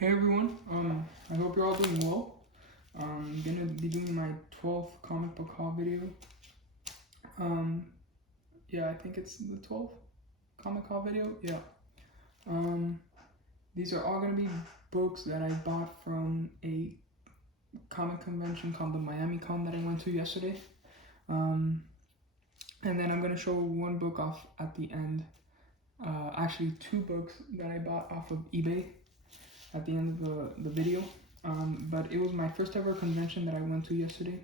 Hey everyone, I hope you're all doing well. I'm gonna be doing my 12th comic book haul video. Yeah, I think it's the 12th comic haul video, yeah. These are all gonna be books that I bought from a comic convention called the Miami Con that I went to yesterday. And then I'm gonna show one book off at the end. Actually two books that I bought off of eBay at the end of the video. But it was my first ever convention that I went to yesterday,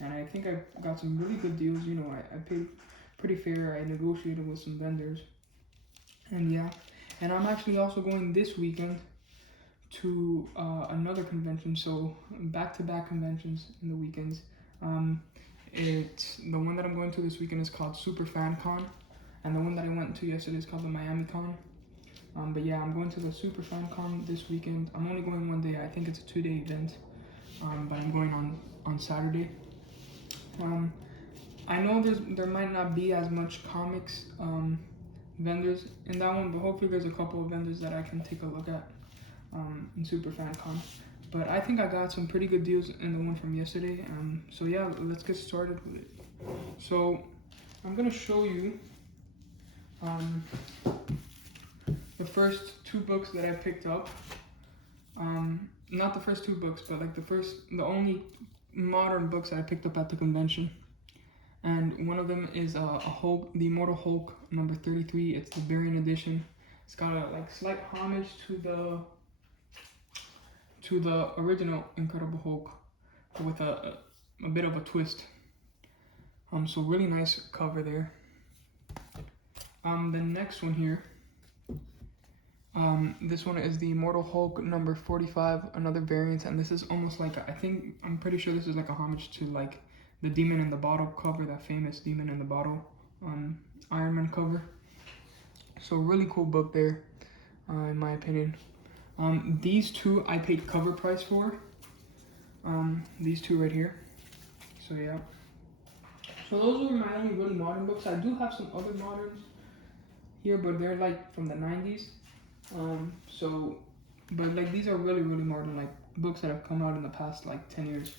and I think I got some really good deals. You know, I paid pretty fair. I negotiated with some vendors, and yeah. And I'm actually also going this weekend to another convention, so back-to-back conventions in the weekends. It's the one that I'm going to this weekend is called Super Fan Con, and the one that I went to yesterday is called the Miami Con. But yeah, I'm going to the Super Fan Con this weekend. I'm only going one day. I think it's a 2-day event. But I'm going on Saturday. I know there might not be as much comics vendors in that one, but hopefully there's a couple of vendors that I can take a look at in Super Fan Con. But I think I got some pretty good deals in the one from yesterday. So yeah, let's get started with it. So I'm gonna show you the first two books that I picked up. Not the first two books, but like the only modern books that I picked up at the convention. And one of them is Hulk, the Immortal Hulk number 33. It's the variant edition. It's got a like slight homage to the original Incredible Hulk with a bit of a twist. So really nice cover there. The next one here. This one is the Immortal Hulk number 45, another variant, and this is almost like, I'm pretty sure this is like a homage to like the Demon in the Bottle cover, that famous Demon in the Bottle Iron Man cover. So really cool book there, in my opinion. These two I paid cover price for, these two right here, so yeah. So those are my only really modern books. I do have some other moderns here, but they're like from the 90s. But like these are really modern, like books that have come out in the past like 10 years.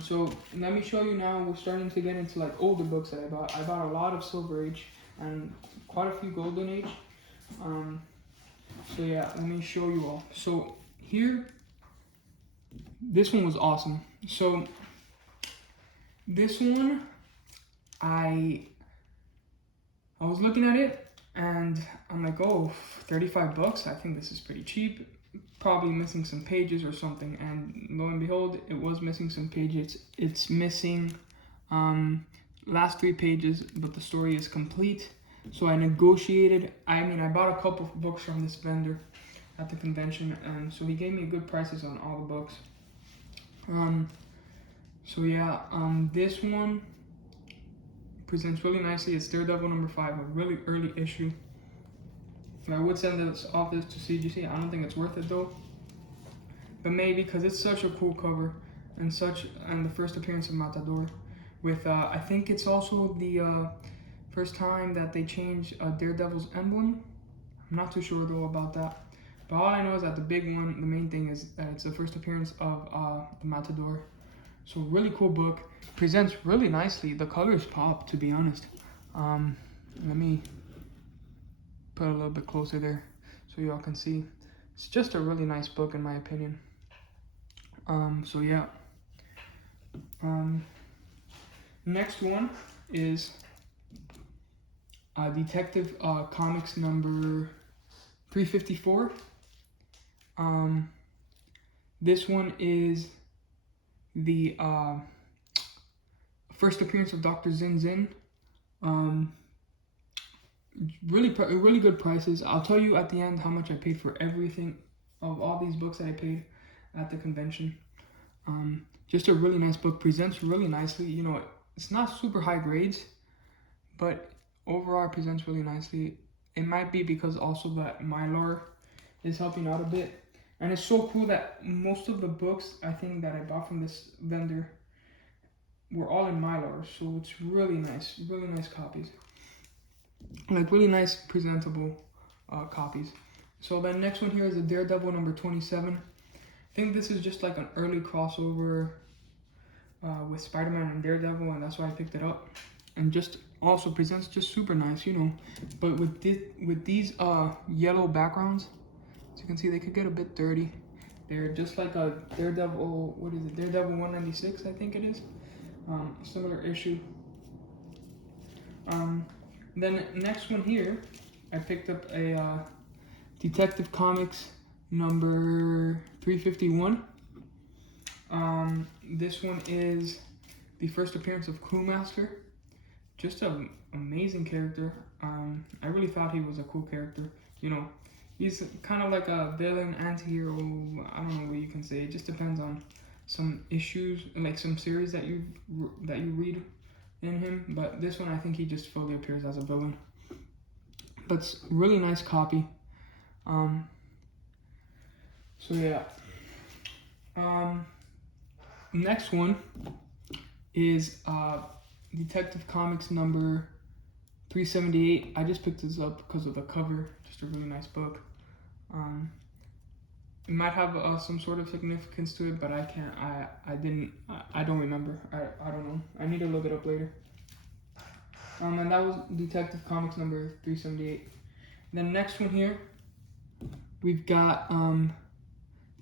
So let me show you now. We're starting to get into like older books that I bought. I bought a lot of Silver Age and quite a few Golden Age. So yeah, let me show you all. So here, this one was awesome. So this one, I was looking at it and I'm like, oh, 35 bucks. I think this is pretty cheap. Probably missing some pages or something. And lo and behold, it was missing some pages. It's missing last 3 pages, but the story is complete. So I negotiated. I bought a couple of books from this vendor at the convention, and so he gave me good prices on all the books. So yeah, this one presents really nicely. It's Daredevil number 5, a really early issue. I would send this off to CGC. I don't think it's worth it though, but maybe because it's such a cool cover and the first appearance of Matador. With I think it's also the first time that they changed Daredevil's emblem. I'm not too sure though about that. But all I know is that the big one, the main thing is that it's the first appearance of the Matador. So really cool book. Presents really nicely. The colors pop, to be honest. Let me put a little bit closer there so y'all can see. It's just a really nice book in my opinion. So yeah. Next one is Detective Comics number 354. This one is the first appearance of Dr. Zin Zin. Really good prices. I'll tell you at the end how much I paid for everything of all these books that I paid at the convention. Just a really nice book, presents really nicely. You know, it's not super high grades, but overall it presents really nicely. It might be because also that Mylar is helping out a bit. And it's so cool that most of the books I think that I bought from this vendor were all in Mylar, so it's really nice copies. Like really nice presentable copies. So the next one here is a Daredevil number 27. I think this is just like an early crossover with Spider-Man and Daredevil, and that's why I picked it up. And just also presents just super nice, you know. But with these yellow backgrounds, as you can see, they could get a bit dirty. They're just like a Daredevil, what is it? Daredevil 196, I think it is. Similar issue. Then next one here, I picked up a Detective Comics number 351. This one is the first appearance of Crewmaster. Just an amazing character. I really thought he was a cool character. You know, he's kind of like a villain, anti-hero. I don't know what you can say. It just depends on some issues, like some series that you read in him. But this one, I think he just fully appears as a villain. But it's really nice copy. So yeah. Next one is Detective Comics number 378. I just picked this up because of the cover. Just a really nice book. It might have some sort of significance to it, but I don't remember. I don't know. I need to look it up later. And that was Detective Comics number 378. Then next one here, we've got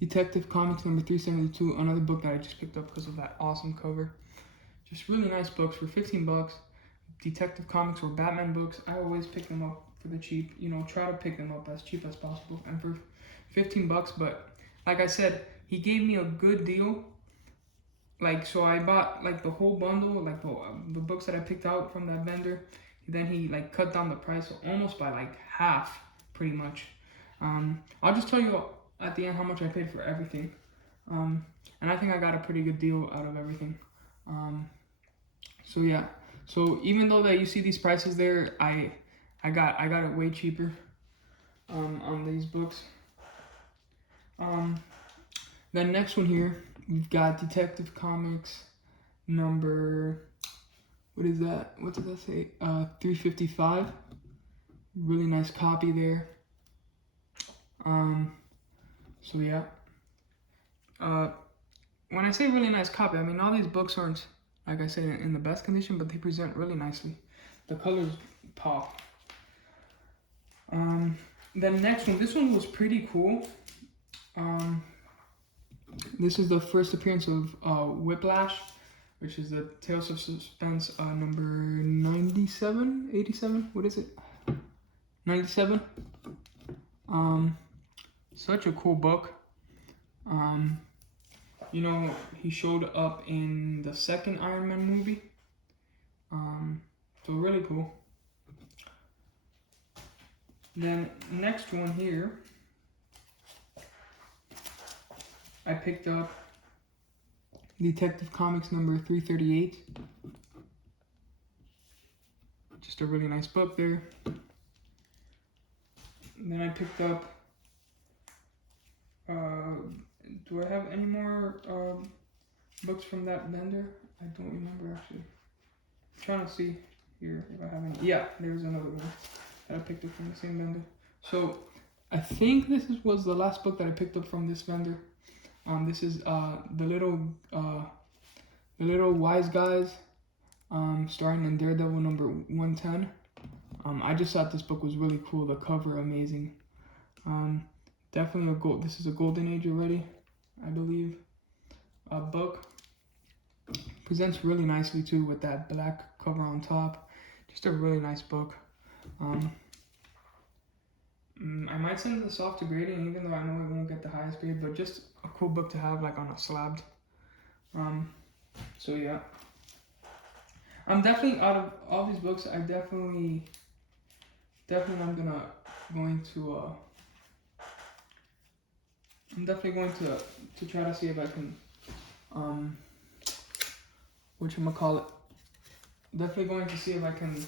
Detective Comics number 372, another book that I just picked up because of that awesome cover. Just really nice books for 15 bucks. Detective Comics or Batman books, I always pick them up for the cheap. You know, try to pick them up as cheap as possible. And for 15 bucks, but like I said, he gave me a good deal. Like, so I bought like the whole bundle, like the books that I picked out from that vendor. Then he like cut down the price almost by like half, pretty much. I'll just tell you at the end how much I paid for everything. And I think I got a pretty good deal out of everything. So yeah. So even though that you see these prices there, I got it way cheaper on these books. Then next one here, we've got Detective Comics number, what is that? What does that say? 355. Really nice copy there. So yeah. When I say really nice copy, I mean all these books aren't, like I said, in the best condition, but they present really nicely. The colors pop. Then next one, this one was pretty cool. This is the first appearance of Whiplash, which is the Tales of Suspense number 97, 87, what is it? 97. Such a cool book. You know, he showed up in the second Iron Man movie. So really cool. Then next one here, I picked up Detective Comics number 338. Just a really nice book there. And then I picked up, do I have any more books from that vendor? I don't remember actually. I'm trying to see here if I have any. Yeah, there's another one that I picked up from the same vendor. So I think this was the last book that I picked up from this vendor. This is the little wise guys, starring in Daredevil number 110. I just thought this book was really cool. The cover amazing. Definitely this is a golden age already, I believe. Book presents really nicely too with that black cover on top. Just a really nice book. I might send this off to grading, even though I know it won't get the highest grade, but just a cool book to have like on a slab. So yeah. I'm definitely, out of all these books, I definitely I'm definitely going to try to see if I can, whatchamacallit, definitely going to see if I can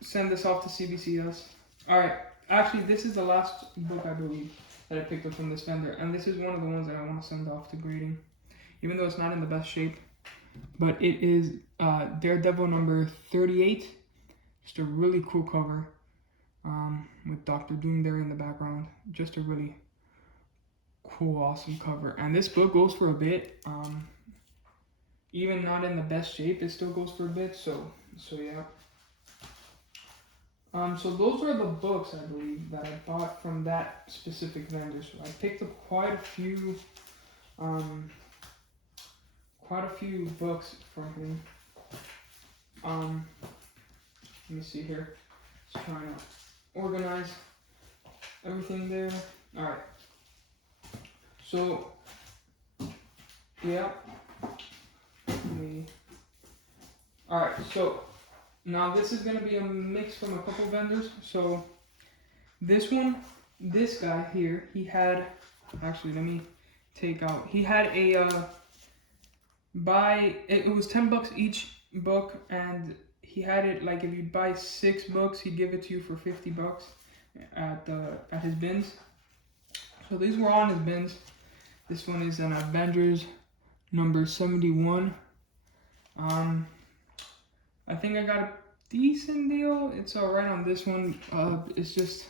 send this off to CBCS. Alright, actually this is the last book I believe that I picked up from this vendor, and this is one of the ones that I want to send off to grading, even though it's not in the best shape. But it is Daredevil number 38. Just a really cool cover. with Dr. Doom there in the background. Just a really cool, awesome cover. And this book goes for a bit. Even not in the best shape, it still goes for a bit. So yeah. So those are the books, I believe, that I bought from that specific vendor. So I picked up quite a few books from him. Let me see here. Just trying to organize everything there. All right. So yeah. All right. So now this is gonna be a mix from a couple vendors. So this guy here, he had, actually let me take out, he had a it was $10 each book, and he had it like if you buy 6 books, he'd give it to you for $50 at his bins. So these were on his bins. This one is an Avengers number 71. I think I got a decent deal. It's alright on this one. It's just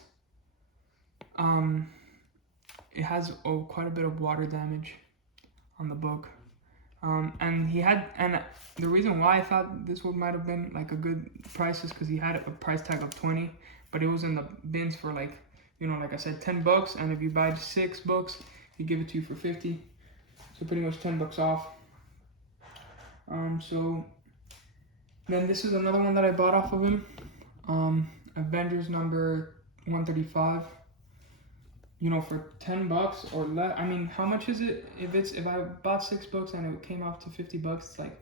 it has quite a bit of water damage on the book. And the reason why I thought this one might have been like a good price is because he had a price tag of 20, but it was in the bins for like, you know, like I said, $10, and if you buy 6 books, he give it to you for 50, so pretty much $10 off. So then this is another one that I bought off of him, Avengers number 135. You know, for $10 or less. I mean, how much is it? If I bought 6 books and it came out to $50, it's like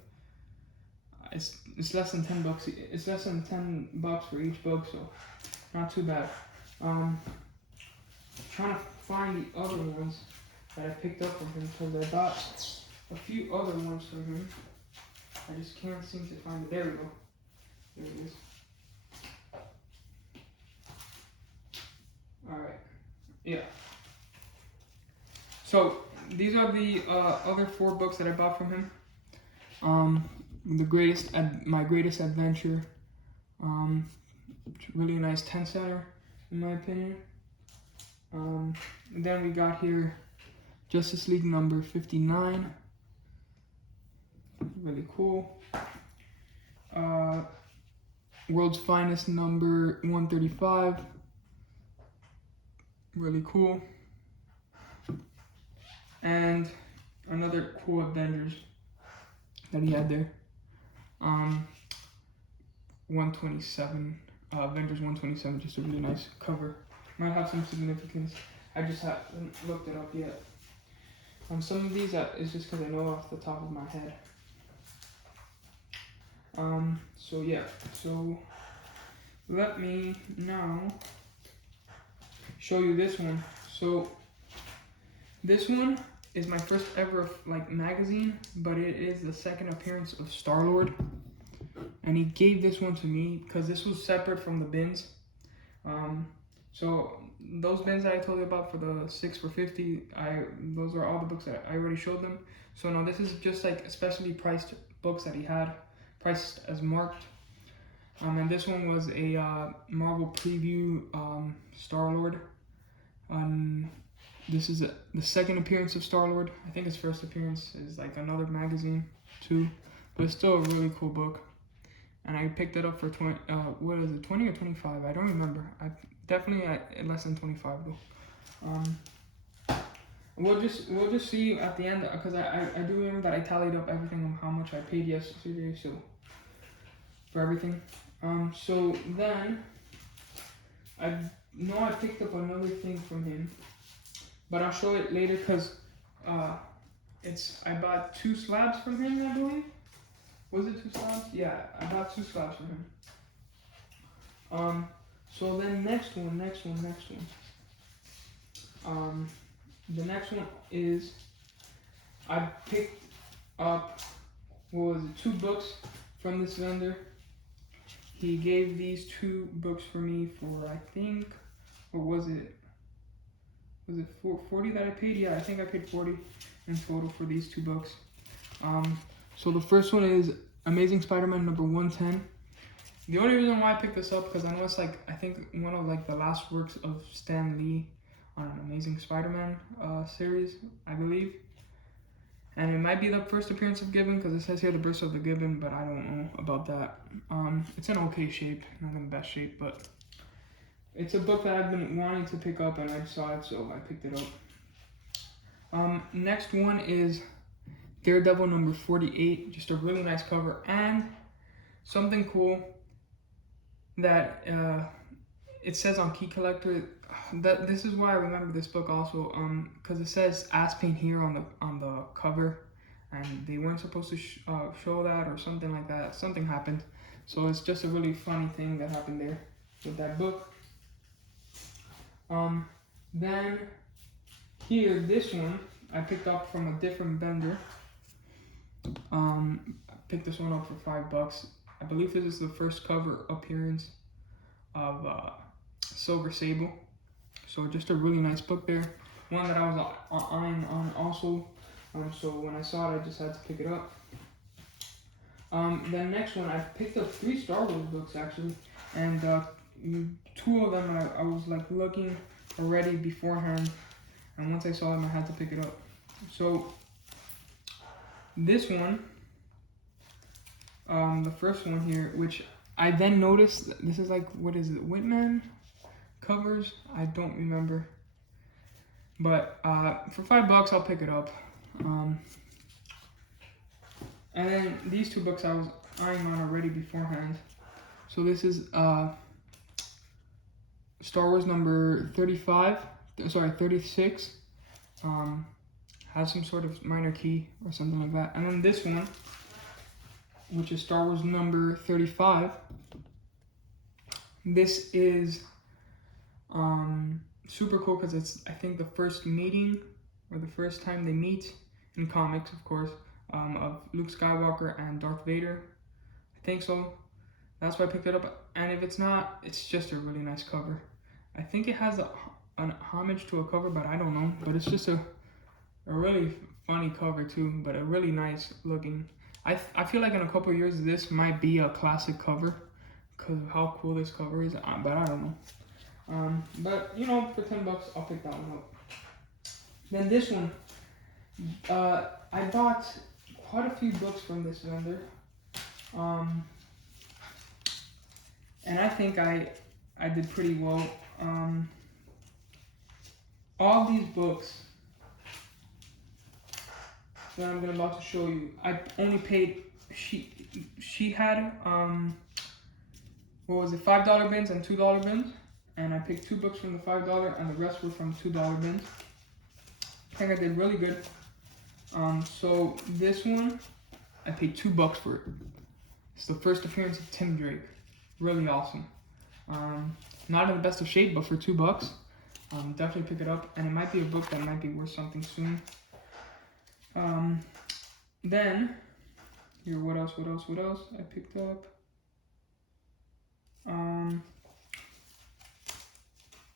it's less than $10. It's less than $10 for each book, so not too bad. Trying to find the other ones that I picked up from him, because I bought a few other ones from him. I just can't seem to find it. There we go. There it is. All right. Yeah. So these are the other 4 books that I bought from him. My Greatest Adventure. Really nice 10-center in my opinion. And then we got here Justice League number 59. Really cool. World's Finest number 135. Really cool. And another cool Avengers that he had there. 127. Avengers 127, just a really nice cover. Might have some significance. I just haven't looked it up yet. Some of these is just because I know off the top of my head. So yeah. So let me now show you this one. So this one is my first ever like magazine, but it is the second appearance of Star-Lord, and he gave this one to me because this was separate from the bins. So those bins that I told you about for the 6 for 50, those are all the books that I already showed them. So no, this is just like especially priced books that he had, priced as marked. And this one was a Marvel preview Star-Lord. This is the second appearance of Star-Lord. I think his first appearance is like another magazine too, but it's still a really cool book. And I picked it up for 20. What is it? 20 or 25? I don't remember. I definitely at less than 25 though. We'll just see at the end, because I do remember that I tallied up everything on how much I paid yesterday. So for everything. So then I know I picked up another thing from him, but I'll show it later because I bought 2 slabs from him, I believe. Was it 2 slabs? Yeah, I bought 2 slabs from him. So then next one. The next one is I picked up 2 books from this vendor. He gave these 2 books for me for, I think, what was it? Was it 40 that I paid? Yeah, I think I paid 40 in total for these 2 books. So the first one is Amazing Spider-Man number 110. The only reason why I picked this up because I know it's like I think one of like the last works of Stan Lee on an Amazing Spider-Man series, I believe. And it might be the first appearance of Gibbon because it says here the birth of the Gibbon, but I don't know about that. It's in okay shape, not in the best shape, but it's a book that I've been wanting to pick up and I saw it, so I picked it up. Next one is Daredevil number 48, just a really nice cover and something cool that it says on Key Collector. That this is why I remember this book also, because it says Ass Paint here on the cover, and they weren't supposed to show that or something like that. Something happened, so it's just a really funny thing that happened there with that book. Then here, this one I picked up from a different vendor. I picked this one up for $5. I believe this is the first cover appearance of Silver Sable. So just a really nice book there. One that I was eyeing on also. So when I saw it, I just had to pick it up. The next one, I picked up 3 Star Wars books actually. And 2 of them I was like looking already beforehand. And once I saw them, I had to pick it up. So this one, the first one here, which I then noticed, this is like, what is it, Whitman covers? I don't remember. But for $5, I'll pick it up. And then these 2 books I was eyeing on already beforehand. So this is Star Wars number 36. Has some sort of minor key or something like that. And then this one, which is Star Wars number 35. This is super cool because it's, I think, the first meeting or the first time they meet in comics, of course, of Luke Skywalker and Darth Vader. I think so. That's why I picked it up. And if it's not, it's just a really nice cover. I think it has an homage to a cover, but I don't know. But it's just a really funny cover too, but a really nice looking. I feel like in a couple of years this might be a classic cover because of how cool this cover is, but I don't know. But you know, for $10 I'll pick that one up. Then this one, I bought quite a few books from this vendor, and I think I did pretty well. All these books that I'm about to show you, I only paid, she had, what was it, $5 bins and $2 bins, and I picked 2 books from the $5 and the rest were from $2 bins. I think I did really good. So this one, I paid $2 for it. It's the first appearance of Tim Drake. Really awesome. Not in the best of shape, but for $2, definitely pick it up, and it might be a book that might be worth something soon. Then, here, what else I picked up?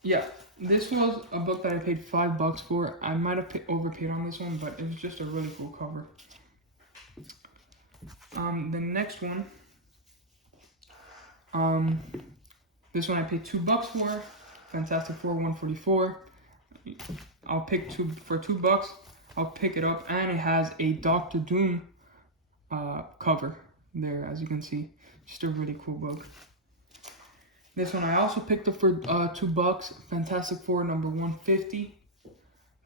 Yeah, this was a book that I paid $5 for. I might have overpaid on this one, but it was just a really cool cover. The next one, this one I paid $2 for, Fantastic Four 144. I'll pick for $2. I'll pick it up, and it has a Doctor Doom cover there, as you can see. Just a really cool book. This one I also picked up for $2, Fantastic Four number 150.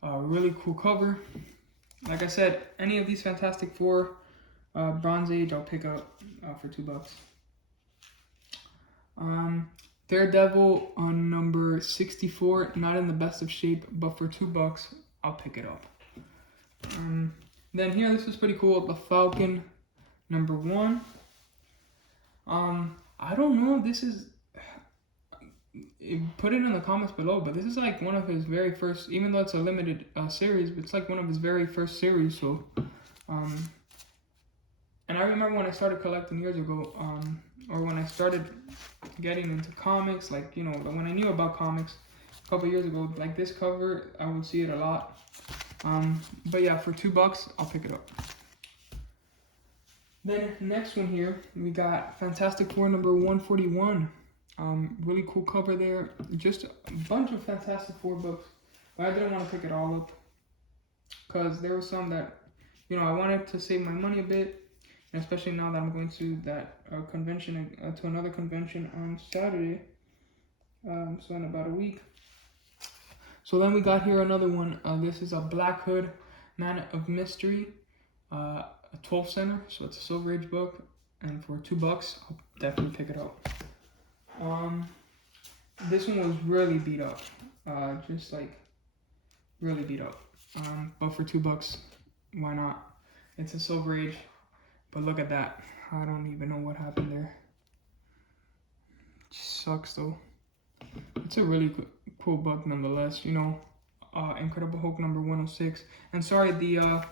Really cool cover. Like I said, any of these Fantastic Four Bronze Age I'll pick up for $2. Daredevil on number 64, not in the best of shape, but for $2 I'll pick it up. Then here, this is pretty cool, the Falcon number 1. I don't know, this is, put it in the comments below, but this is like one of his very first, even though it's a limited series, but it's like one of his very first series. So and I remember when I started collecting years ago, or when I started getting into comics, like, you know, when I knew about comics a couple years ago, like this cover, I would see it a lot. But yeah, for $2 I'll pick it up. Then next one here, we got Fantastic Four number 141. Really cool cover there. Just a bunch of Fantastic Four books. But I didn't want to pick it all up because there were some that, you know, I wanted to save my money a bit, and especially now that I'm going to that convention, to another convention on Saturday. So in about a week. So then we got here another one. This is a Black Hood, Man of Mystery, a 12 center, so it's a Silver Age book, and for $2, I'll definitely pick it up. This one was really beat up, just like really beat up. But for $2, why not? It's a Silver Age, but look at that. I don't even know what happened there. It sucks though. It's a really cool book nonetheless, you know. Incredible Hulk number 106. And sorry, the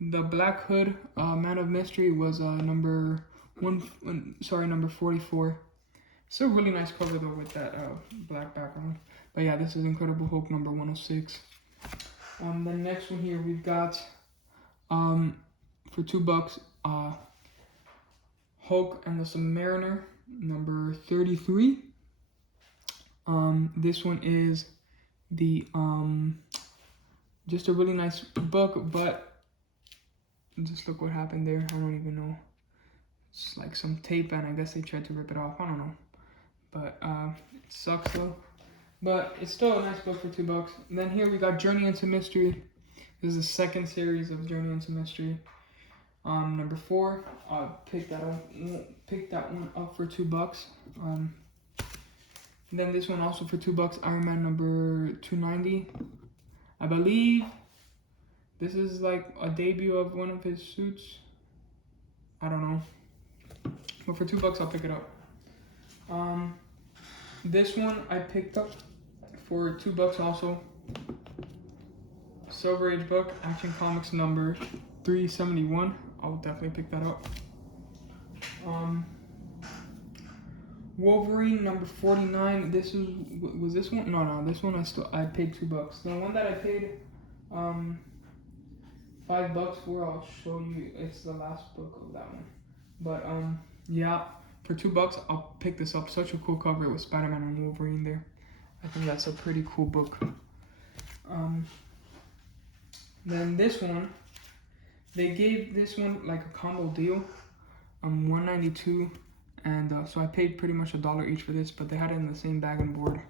Black Hood Man of Mystery was number 44. It's a really nice cover though with that black background. But yeah, this is Incredible Hulk number 106. The next one here we've got for $2 Hulk and the Submariner number 33. This one is the just a really nice book, but just look what happened there. I don't even know. It's like some tape, and I guess they tried to rip it off. I don't know, but it sucks though. But it's still a nice book for $2. And then here we got Journey into Mystery. This is the second series of Journey into Mystery. Number 4. Pick that one up for $2. Then this one also for $2, Iron Man number 290. I believe this is like a debut of one of his suits. I don't know. But for $2, I'll pick it up. This one I picked up for $2 also. Silver Age book, Action Comics number 371. I'll definitely pick that up. Wolverine number 49. Was this one? No, this one I paid $2. The one that I paid $5 for, I'll show you. It's the last book of that one. But yeah, for $2 I'll pick this up. Such a cool cover with Spider-Man and Wolverine there. I think that's a pretty cool book. Then this one, they gave this one like a combo deal. $192. And so I paid pretty much $1 each for this, but they had it in the same bag and board.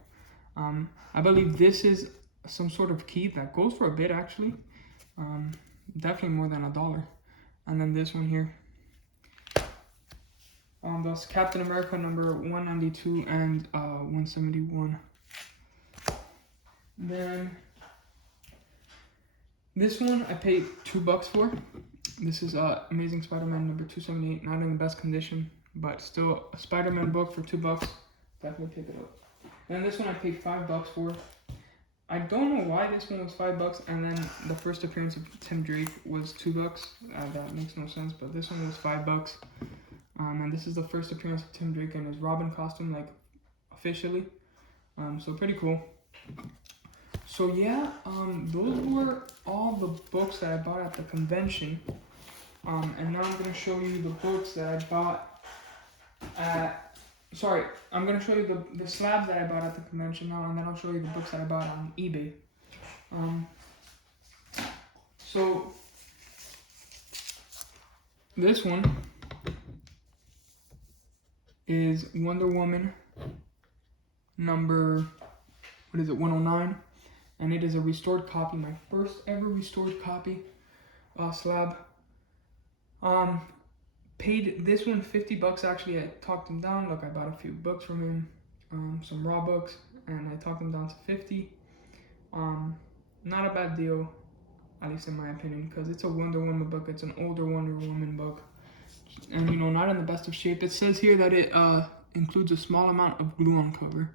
I believe this is some sort of key that goes for a bit actually. Definitely more than $1. And then this one here. That's Captain America number 192 and 171. Then this one I paid $2 for. This is Amazing Spider-Man number 278, not in the best condition, but still a Spider-Man book for $2. Definitely pick it up. And this one I paid $5 for. I don't know why this one was $5 and then the first appearance of Tim Drake was $2. That makes no sense, but this one was $5. And this is the first appearance of Tim Drake in his Robin costume, like officially. So pretty cool. So yeah, those were all the books that I bought at the convention. And now I'm going to show you the books that I bought at, I'm going to show you the slabs that I bought at the convention now, and then I'll show you the books that I bought on eBay. So this one is Wonder Woman number, 109, and it is a restored copy, my first ever restored copy slab. Paid this one $50 actually. I talked him down. Look, I bought a few books from him, some raw books, and I talked him down to $50. Not a bad deal, at least in my opinion, because it's a Wonder Woman book. It's an older Wonder Woman book, and you know, not in the best of shape. It says here that it includes a small amount of glue on cover.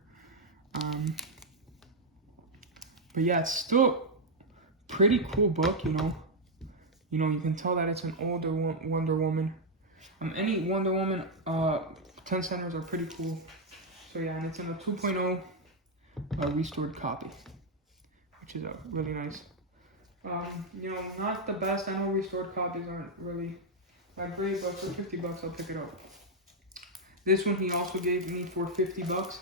But yeah, it's still pretty cool book, you know. You know, you can tell that it's an older Wonder Woman. Any Wonder Woman 10 centers are pretty cool. So yeah, and it's in a 2.0 restored copy, which is really nice. You know, not the best. I know restored copies aren't really like great, but for 50 bucks, I'll pick it up. This one he also gave me for 50 bucks.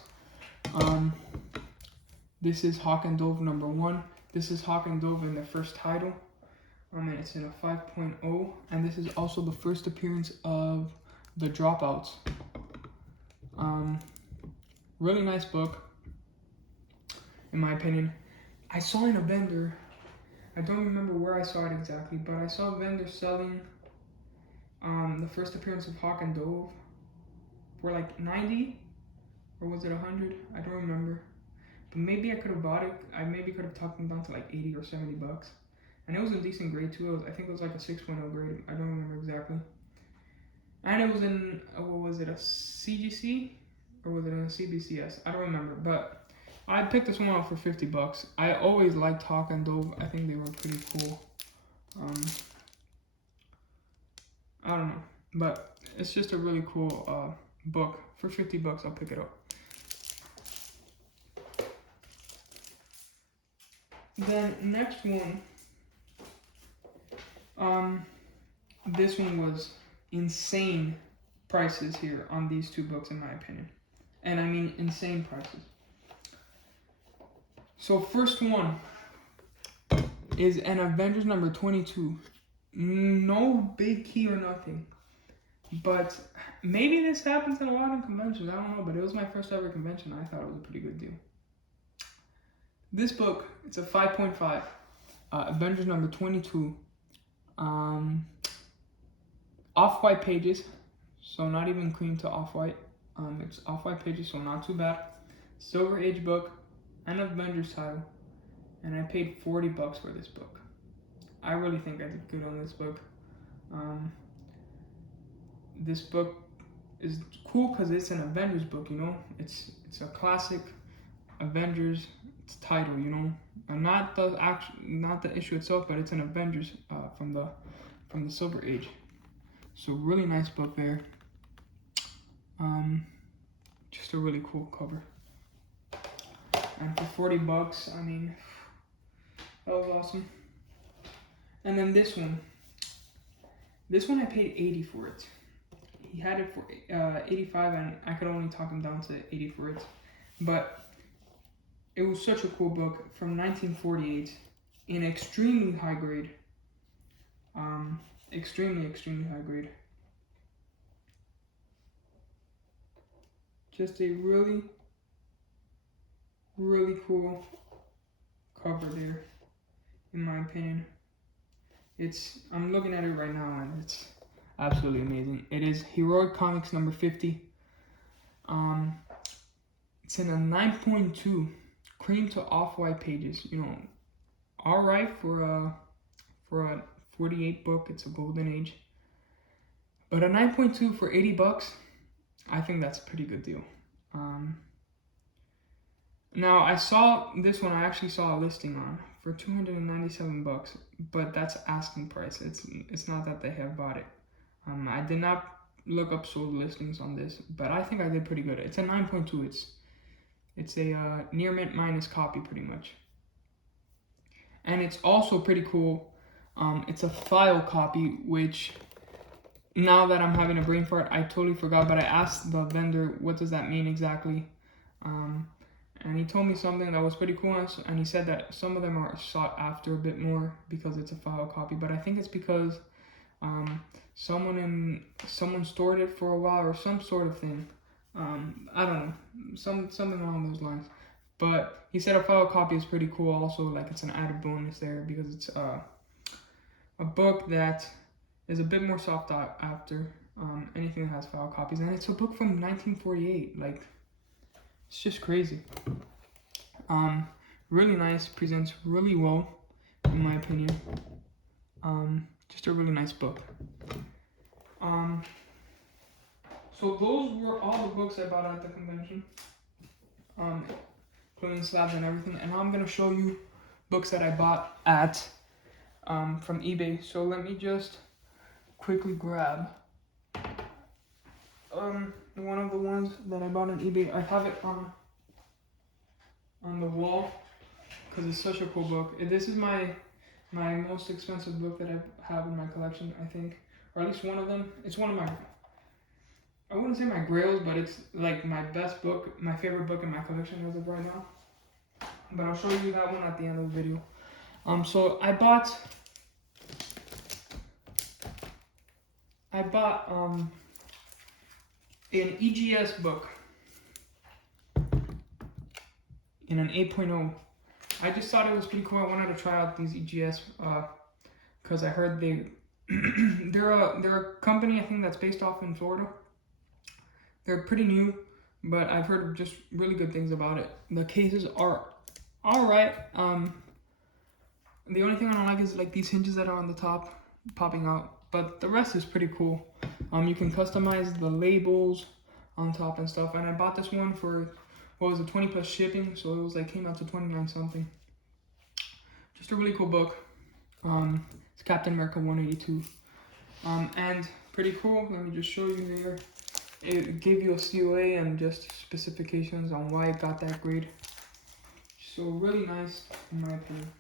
This is Hawk and Dove #1. This is Hawk and Dove in their first title. And it's in a 5.0. And this is also the first appearance of the Dropouts. Really nice book, in my opinion. I saw in a vendor, I don't remember where I saw it exactly, but I saw a vendor selling the first appearance of Hawk and Dove for like 90, or was it 100? I don't remember. But maybe I could have bought it. I maybe could have talked them down to like 80 or 70 bucks. And it was in decent grade too. I think it was like a 6.0 grade. I don't remember exactly. And it was in, what was it, a CGC? Or was it in a CBCS? I don't remember. But I picked this one up for 50 bucks. I always liked Hawk and Dove. I think they were pretty cool. I don't know. But it's just a really cool book. For 50 bucks, I'll pick it up. Then next one, this one was insane prices here on these two books, in my opinion. And I mean insane prices. So first one is an Avengers #22. No big key or nothing. But maybe this happens in a lot of conventions. I don't know, but it was my first ever convention. I thought it was a pretty good deal. This book, it's a 5.5. Avengers #22. Off-white pages, so not even cream to off-white. It's off-white pages, so not too bad. Silver Age book, and Avengers title, and I paid 40 bucks for this book. I really think I did good on this book. This book is cool because it's an Avengers book, you know. It's a classic Avengers title, you know, and not the issue itself, but it's an Avengers from the Silver Age. So really nice book there. Just a really cool cover. And for 40 bucks, I mean, that was awesome. And then this one I paid 80 for it. He had it for 85, and I could only talk him down to 80 for it. But it was such a cool book from 1948 in extremely high grade. Extremely high grade. Just a really cool cover there, in my opinion. I'm looking at it right now, and it's absolutely amazing. It is Heroic Comics #50. It's in a 9.2 cream to off-white pages. You know, all right for a 48 book. It's a golden age. But a 9.2 for 80 bucks, I think that's a pretty good deal. Now I saw this one. I actually saw a listing on for 297 bucks, but that's asking price. It's not that they have bought it. I did not look up sold listings on this, but I think I did pretty good. It's a 9.2. It's a near mint minus copy, pretty much. And it's also pretty cool. It's a file copy, which now that I'm having a brain fart, I totally forgot, but I asked the vendor, what does that mean exactly? And he told me something that was pretty cool, and he said that some of them are sought after a bit more because it's a file copy, but I think it's because someone stored it for a while or some sort of thing. I don't know, something along those lines. But he said a file copy is pretty cool also, like it's an added bonus there because it's a book that is a bit more sought after anything that has file copies, and it's a book from 1948. Like, it's just crazy. Really nice, presents really well, in my opinion. Just a really nice book. So those were all the books I bought at the convention, including slabs and everything. And now I'm gonna show you books that I bought at from eBay. So let me just quickly grab one of the ones that I bought on eBay. I have it on the wall because it's such a cool book. This is my most expensive book that I have in my collection, I think, or at least one of them. It's one of my, I wouldn't say my grails, but it's like my best book, my favorite book in my collection as of right now. But I'll show you that one at the end of the video. So I bought an EGS book in an 8.0. I just thought it was pretty cool. I wanted to try out these EGS because I heard they're a company, I think, that's based off in Florida. They're pretty new, but I've heard just really good things about it. The cases are alright. The only thing I don't like is like these hinges that are on the top popping out, but the rest is pretty cool. You can customize the labels on top and stuff, and I bought this one for, what was it, 20 plus shipping, so it was like, came out to 29 something. Just a really cool book. It's Captain America 182. And pretty cool. Let me just show you here. It gave you a COA and just specifications on why it got that grade. So really nice in my opinion.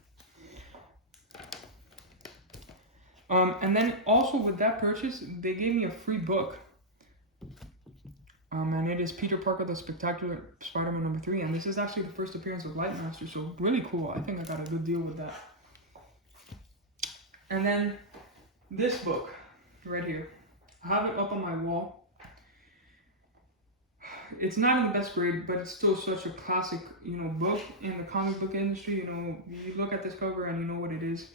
And then also with that purchase, they gave me a free book. And it is Peter Parker the Spectacular Spider-Man #3, and this is actually the first appearance of Lightmaster, so really cool. I think I got a good deal with that. And then this book right here, I have it up on my wall. It's not in the best grade, but it's still such a classic, book in the comic book industry. You look at this cover and you know what it is.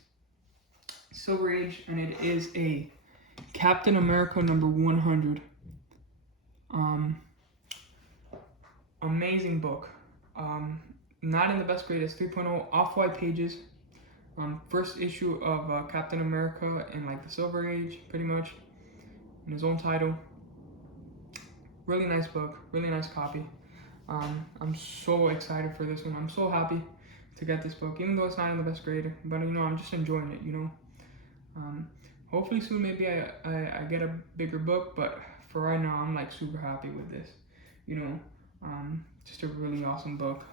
Silver Age, and it is a Captain America #100. Amazing book. Not in the best grade. It's 3.0, off-white pages. First issue of Captain America in like the Silver Age, pretty much, in his own title. Really nice book, really nice copy. I'm so excited for this one. I'm so happy to get this book, even though it's not in the best grade. But I'm just enjoying it. Hopefully soon maybe I get a bigger book, but for right now I'm like super happy with this. Just a really awesome book.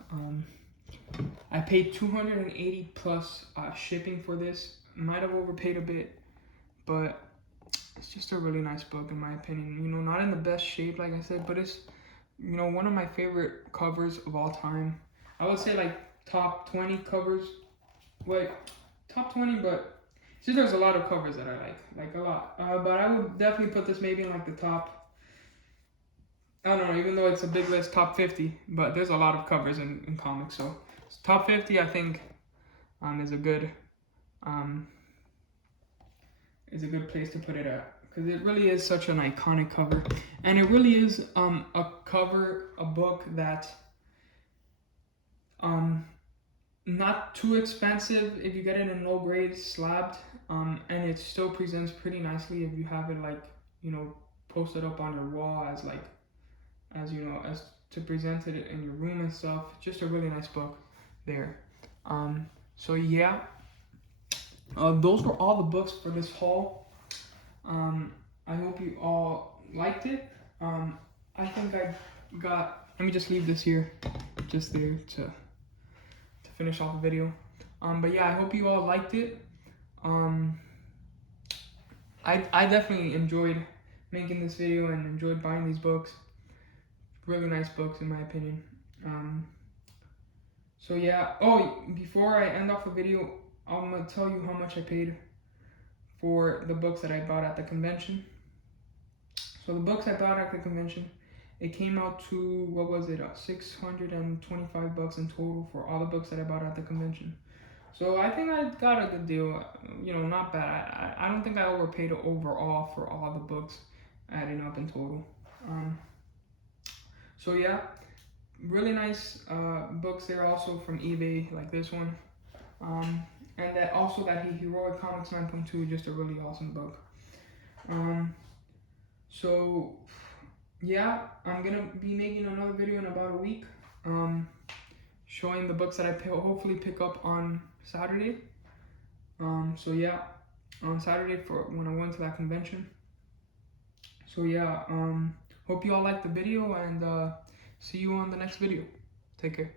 I paid 280 plus shipping for this. Might have overpaid a bit, but it's just a really nice book in my opinion. Not in the best shape, like I said, but it's one of my favorite covers of all time. I would say like top 20 covers, like top 20, but see, there's a lot of covers that I like a lot. But I would definitely put this maybe in like the top, I don't know, even though it's a big list, top 50, but there's a lot of covers in comics, so top 50 I think is a good place to put it at, because it really is such an iconic cover, and it really is a book that not too expensive if you get it in low grade slabbed, and it still presents pretty nicely if you have it like posted up on your wall as to present it in your room and stuff. Just a really nice book there. So yeah, those were all the books for this haul. I hope you all liked it. I think I got, let me just leave this here, just there to finish off the video. But yeah, I hope you all liked it. I definitely enjoyed making this video and enjoyed buying these books. Really nice books in my opinion. So yeah, before I end off the video, I'm gonna tell you how much I paid for the books that I bought at the convention. So the books I bought at the convention, it came out to, what was it, $625 in total for all the books that I bought at the convention. So I think I got a good deal, not bad. I don't think I overpaid overall for all the books adding up in total. So yeah, really nice books there also from eBay, like this one. And that Heroic Comics 9.2, just a really awesome book. So yeah, I'm gonna be making another video in about a week, showing the books that I hopefully pick up on Saturday. So yeah, on Saturday for when I went to that convention. So yeah, hope you all liked the video, and see you on the next video. Take care.